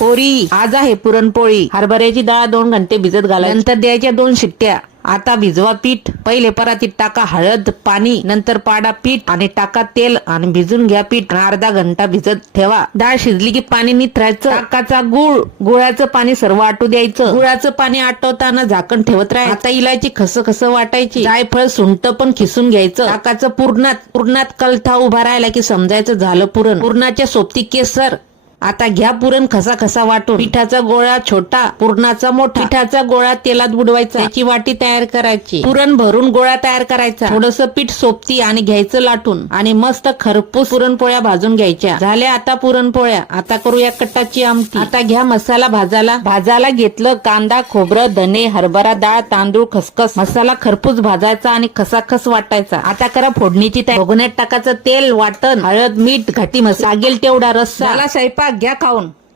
पोरी. आज आहे पुरणपोळी. हरभऱ्याची डाळ दोन घंटे भिजत घाला नंतर द्यायच्या दोन शिट्ट्या. आता भिजवा पीठ. पहिले परातीत टाका हळद पाणी नंतर पाडा पीठ आणि टाका तेल आणि भिजून घ्या पीठ. अर्धा घंटा भिजत ठेवा. डाळ शिजली की पाणी निथरायचं. टाकाचा गुळ. गुळाचं पाणी सर्व आटू द्यायचं. गुळाचं पाणी आटवताना झाकण ठेवत राहा आता इलायची खस खस वाटायची. जायफळ सुंट पण खिसून घ्यायचं. टाकाचं पूर्णात. पूर्णात कलथा उभा राहिला की समजायचं झालं पुरण. पूर्णाच्या सोबती केसर. आता घ्या पुरण खसा खसा वाटून. पिठाचा गोळा छोटा पुरणाचा मोठा. पिठाचा गोळा तेलात बुडवायचा. त्याची वाटी तयार करायची. पुरण भरून गोळा तयार करायचा. थोडस पीठ सोबती आणि घ्यायचं लाटून. आणि मस्त खरपूस पुरणपोळ्या भाजून घ्यायच्या. झाल्या आता पुरणपोळ्या. आता करूया कट्टाची आमटी. आता घ्या मसाला भाजाला. भाजायला घेतलं कांदा खोबरं धने हरभरा डाळ तांदूळ खसखस. मसाला खरपूस भाजायचा आणि खसाखस वाटायचा. आता करा फोडणीची तयार. भोगण्यात टाकायचं तेल वाटण हळद मीठ घाटी मसाला. लागेल तेवढा रस्सा. स्वयंपाक घ्या खाऊन